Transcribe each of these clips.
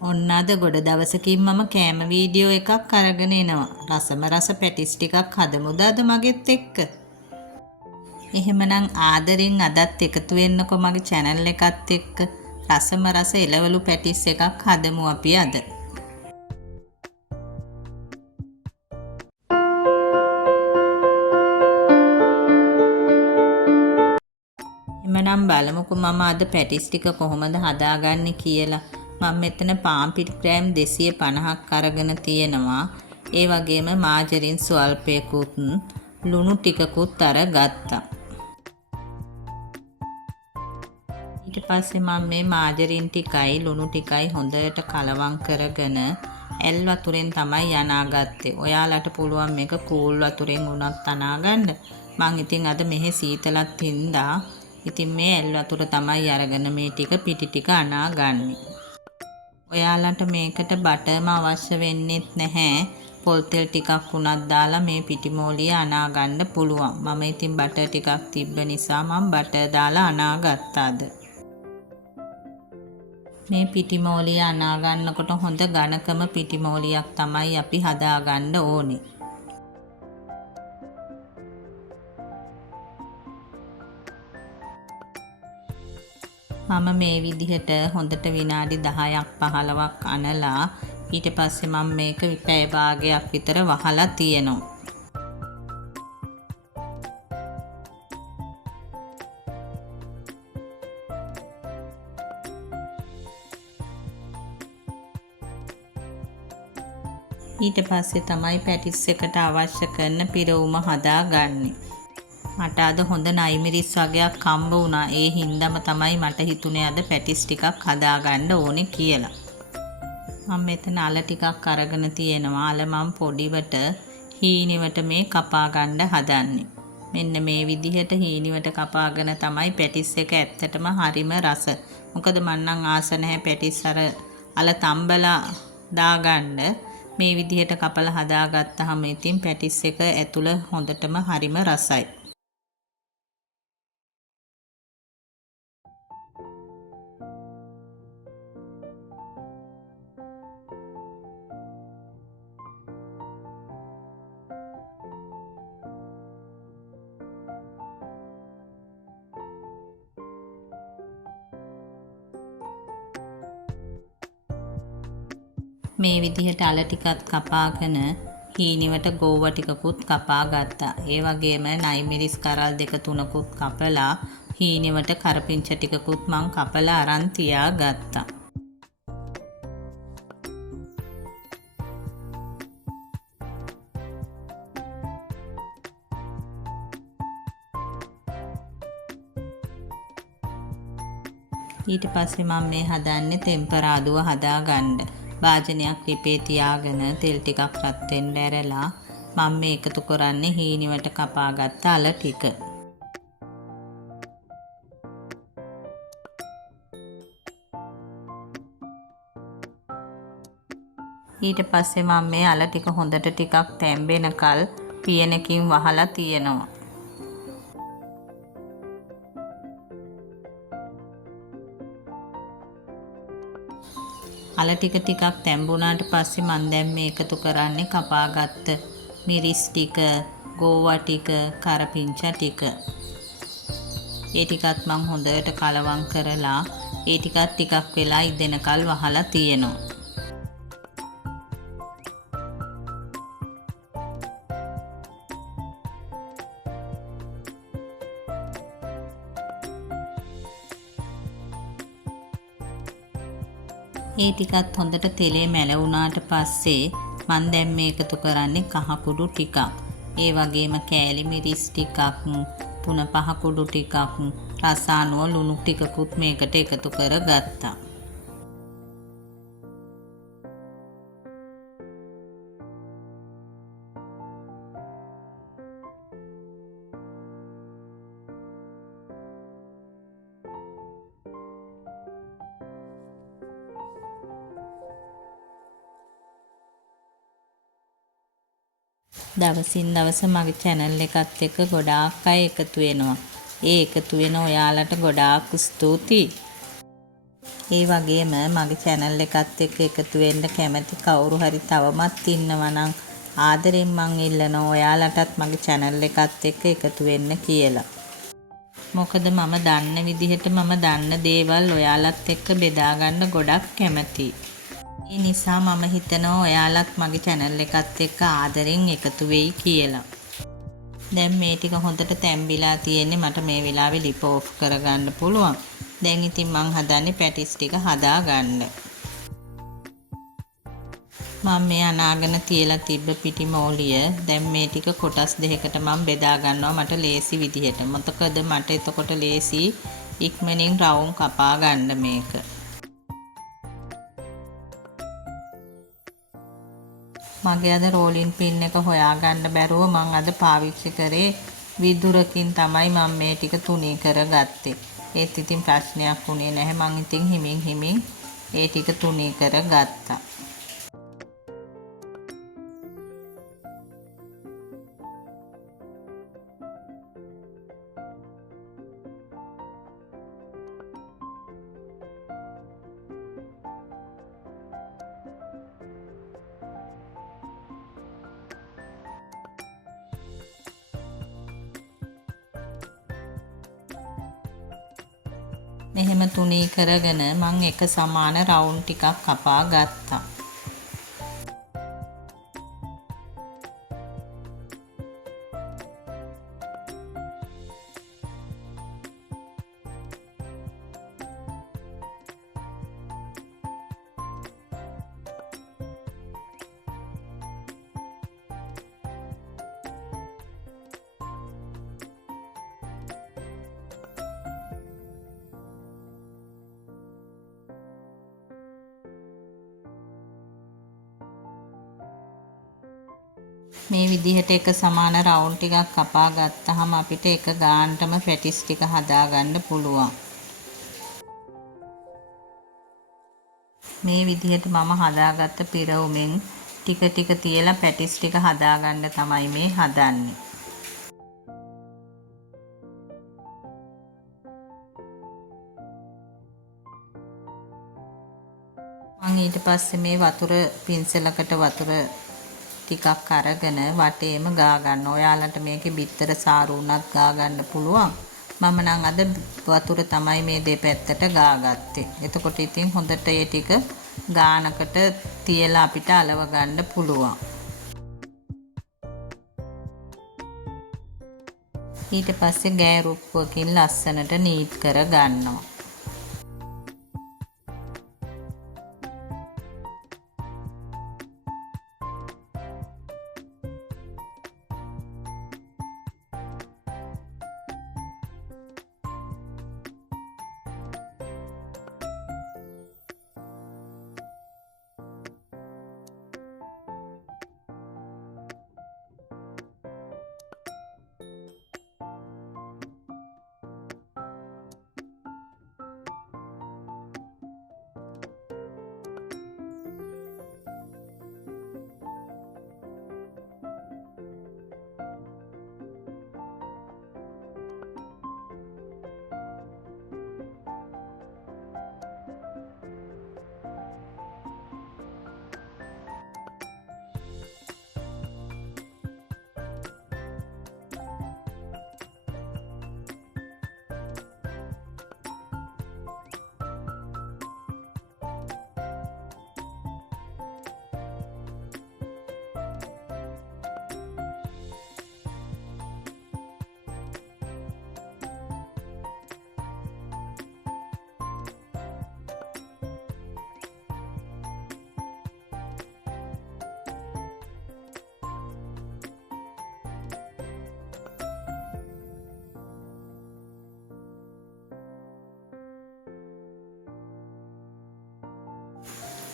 ඔන්න අද ගොඩ දවසකින් මම කෑම වීඩියෝ එකක් අරගෙන එනවා. රසම රස පැටිස් ටිකක් හදමුද අද මගෙත් එක්ක. එහෙමනම් ආදරෙන් අදත් එකතු වෙන්නකෝ මගේ channel එකත් එක්ක. රසම රස එළවලු පැටිස් එකක් හදමු අපි අද. එහෙමනම් බලමුකෝ මම අද පැටිස් ටික කොහොමද හදාගන්නේ කියලා. මම මෙතන පාන් පිටි ග්‍රෑම් 250ක් අරගෙන තියෙනවා. ඒ වගේම මාජරින් ස්වල්පයකුත් ලුණු ටිකකුත් අරගත්තා. ඊට පස්සේ මම මේ මාජරින් ටිකයි ලුණු ටිකයි හොඳට කලවම් කරගෙන ඇල් වතුරෙන් තමයි අනාගත්තේ. ඔයාලට පුළුවන් මේක කූල් වතුරෙන් උනත් අනාගන්න. මං ඉතින් අද මෙහි සීතලත් හින්දා ඉතින් මේ ඇල් වතුර තමයි අරගෙන මේ ටික පිටි ටික අනාගන්නේ. ඔයාලට මේකට බටර්ම අවශ්‍ය වෙන්නේත් නැහැ. පොල් තෙල් ටිකක් උනත් දාලා මේ පිටි මෝලිය අනාගන්න පුළුවන්. මම ඉතින් බටර් ටිකක් තිබ්බ නිසා මම බටර් දාලා අනාගත්තාද. මේ පිටි මෝලිය අනාගන්නකොට හොඳ ඝනකම පිටි මෝලියක් තමයි අපි හදාගන්න ඕනේ. මම මේ විදිහට හොඳට විනාඩි 10ක් 15ක් අනලා ඊට පස්සේ මම මේක පැය භාගයක් විතර වහලා තියෙනවා. ඊට පස්සේ තමයි පැටිස් එකට අවශ්‍ය කරන පිරවුම හදාගන්නේ. මට අද හොඳ නයිමිරිස් වගේක් හම්බ වුණා. ඒ හින්දාම තමයි මට හිතුනේ අද පැටිස් ටිකක් හදාගන්න ඕනේ කියලා. මම මෙතන අල ටිකක් අරගෙන තියෙනවා. අල මම පොඩිවට හීනිවට මේ කපා ගන්න හදන්නේ. මෙන්න මේ විදිහට හීනිවට කපාගෙන තමයි පැටිස් එක ඇත්තටම හරිම රස. මොකද මං නම් ආස නැහැ පැටිස් අර අල තම්බලා දාගන්න. මේ විදිහට කපලා හදාගත්තාම ඉතින් පැටිස් එක ඇතුළ හොඳටම හරිම රසයි. මේ විදිහට අල ටිකත් කපාගෙන හීනිවට ගෝව ටිකකුත් කපා ගත්තා. ඒ වගේම නයිමිරිස් කරල් දෙක තුනකුත් කපලා හීනිවට කරපිංච ටිකකුත් මං කපලා අරන් තියා ගත්තා. ඊට පස්සේ මම මේ හදන්නේ තෙම්පරාදුව හදාගන්න. භාජනයක් ලිපේ තියාගෙන තෙල් ටිකක් රත් වෙන්න ඇරලා මම මේ එකතු කරන්නේ හීනිවට කපාගත්ත අල ටික. ඊට පස්සේ මම මේ අල ටික හොඳට ටිකක් තැම්බෙනකල් පියනකින් වහලා තියෙනවා. අල ටික ටිකක් තැම්බුණාට පස්සේ මම දැන් මේ එකතු කරන්නේ කපාගත්ත මිරිස් ටික, ගෝවා ටික, කරපිංචා ටික. ඒ ටිකත් මම හොඳට කලවම් කරලා ඒ ටිකත් ටිකක් වෙලා ඉදෙනකල් වහලා තියෙනවා. ඒ ටිකත් හොඳට තෙලේ මැලවුණාට පස්සේ මම දැන් මේ එකතු කරන්නේ කහ කුඩු ටිකක්. ඒ වගේම කෑලි මිරිස් ටිකක්, තුන පහ කුඩු ටිකක්, රස අනුව ලුණු ටිකකුත් මේකට එකතු කරගත්තා. දවසින් දවස මගේ channel එකත් එක්ක ගොඩාක් අය එකතු වෙනවා. ඒ එකතු වෙන ඔයාලට ගොඩාක් ස්තුතියි. ඒ වගේම මගේ channel එකත් එක්ක එකතු වෙන්න කැමති කවුරු හරි තවමත් ඉන්නවා නම් ආදරෙන් මං ඉල්ලනවා ඔයාලටත් මගේ channel එකත් එක්ක එකතු වෙන්න කියලා. මොකද මම දන්න විදිහට මම දන්න දේවල් ඔයාලත් එක්ක බෙදා ගන්න ගොඩක් කැමතියි. ඒ නිසා මම හිතනවා ඔයාලත් මගේ channel එකත් එක්ක ආදරෙන් එකතු වෙයි කියලා. දැන් මේ ටික හොඳට තැම්බිලා තියෙන්නේ මට මේ වෙලාවේ ලිප ඔෆ් කරගන්න පුළුවන්. දැන් ඉතින් මං හදන්නේ පැටිස් ටික හදා ගන්න. මම මේ අනාගෙන තියලා තිබ්බ පිටි මෝලිය දැන් මේ ටික කොටස් දෙකකට මම බෙදා ගන්නවා මට ලේසි විදිහට. මොකද මට එතකොට ලේසි ඉක්මනින් රවුම් කපා ගන්න මේක. මගේ අද රෝලින් පින් එක හොයාගන්න බැරුව මං අද පාවිච්චි කරේ විදුරකින් තමයි මම මේ ටික තුනී කරගත්තේ. ඒත් ඉතින් ප්‍රශ්නයක් වුණේ නැහැ. මං ඉතින් හිමින් ඒ ටික තුනී කරගත්තා. මෙහෙම තුනී කරගෙන මං එක සමාන රවුන්ඩ් ටිකක් කපා ගත්තා. මේ විදිහට එක සමාන රවුන්ඩ් ටිකක් කපා ගත්තාම අපිට එක ගානටම පැටිස් ටික හදාගන්න පුළුවන්. මේ විදිහට මම හදාගත්ත පිරවුමෙන් ටික ටික තියලා පැටිස් ටික හදාගන්න තමයි මේ හදන්නේ. මම ඊට පස්සේ මේ වතුර පින්සලකට වතුර ටිකක් අරගෙන වටේම ගා ගන්න. ඔයාලට මේකේ බිත්තර සාරු උනත් ගා ගන්න පුළුවන්. මම නම් අද වතුර තමයි මේ දෙපැත්තට ගාගත්තේ. එතකොට ඉතින් හොඳට ඒ ටික ගානකට තියලා අපිට අලව ගන්න පුළුවන්. ඊට පස්සේ ගෑරුප්පුවකින් ලස්සනට නීට් කර ගන්නවා.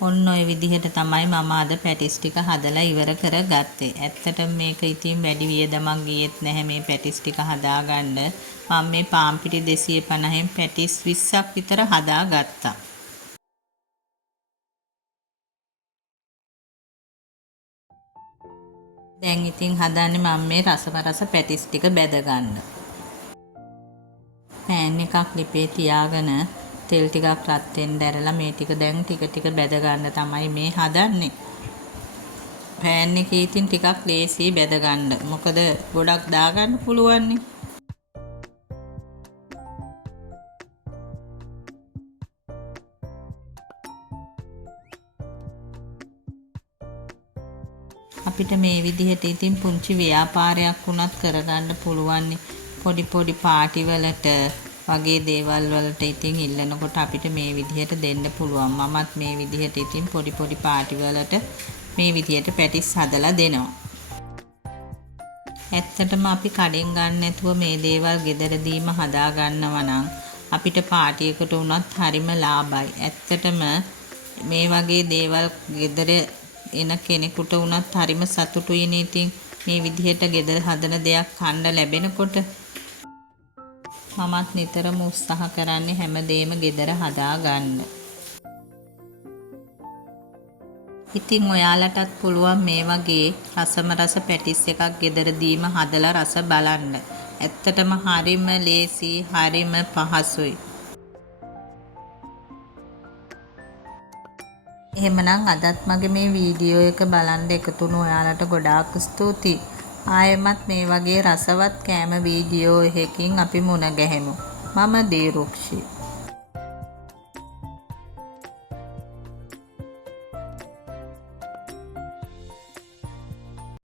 ඔන්න ඔය විදිහට තමයි මම අද පැටිස් ටික හදලා ඉවර කරගත්තේ. ඇත්තටම මේක ඉතින් වැඩි වියදමක් ගියෙත් නැහැ මේ පැටිස් ටික හදාගන්න. මම මේ පාන් පිටි 250න් පැටිස් 20ක් විතර හදාගත්තා. දැන් ඉතින් හදන්නේ මම මේ රස පැටිස් ටික බෙද ගන්න. පෑන් එකක් ලිපේ තියාගෙන තෙල් ටිකක් රත් වෙන්න දැරලා මේ ටික දැන් ටික ටික බැද ගන්න තමයි මේ හදන්නේ. පෑන් එකේ ඉතින් ටිකක් ලේසියි බැද ගන්න. මොකද ගොඩක් දාගන්න පුළුවන් නේ. අපිට මේ විදිහට ඉතින් පුංචි ව්‍යාපාරයක් වුණත් කරගන්න පුළුවන්. පොඩි පොඩි පාටි වලට වගේ දේවල් වලට ඉතින් ඉල්ලනකොට අපිට මේ විදිහට දෙන්න පුළුවන්. මමත් මේ විදිහට ඉතින් පොඩි පොඩි පාටි වලට මේ විදිහට පැටිස් හදලා දෙනවා. ඇත්තටම අපි කඩෙන් ගන්න නැතුව මේ දේවල් ගෙදරදීම හදා ගන්නවා නම් අපිට පාටියකට වුණත් හරිම ලාභයි. ඇත්තටම මේ වගේ දේවල් ගෙදර එන කෙනෙකුට වුණත් හරිම සතුටුයි නේ. ඉතින් මේ විදිහට ගෙදර හදන දෙයක් කන්න ලැබෙනකොට මමත් නිතරම උත්සාහ කරන්නේ හැමදේම ගෙදර හදා ගන්න. ඉතින් ඔයාලටත් පුළුවන් මේ වගේ රසම රස පැටිස් එකක් ගෙදරදීම හදලා රස බලන්න. ඇත්තටම හරිම ලේසි, හරිම පහසුයි. එහෙමනම් අදත් මගේ මේ වීඩියෝ එක බලන්න එකතු වුණු ඔයාලට ගොඩාක් ස්තුතියි. ආයෙමත් මේ වගේ රසවත් කෑම වීඩියෝ එකකින් අපි මුණ ගැහෙමු. මම දේරුක්ෂි.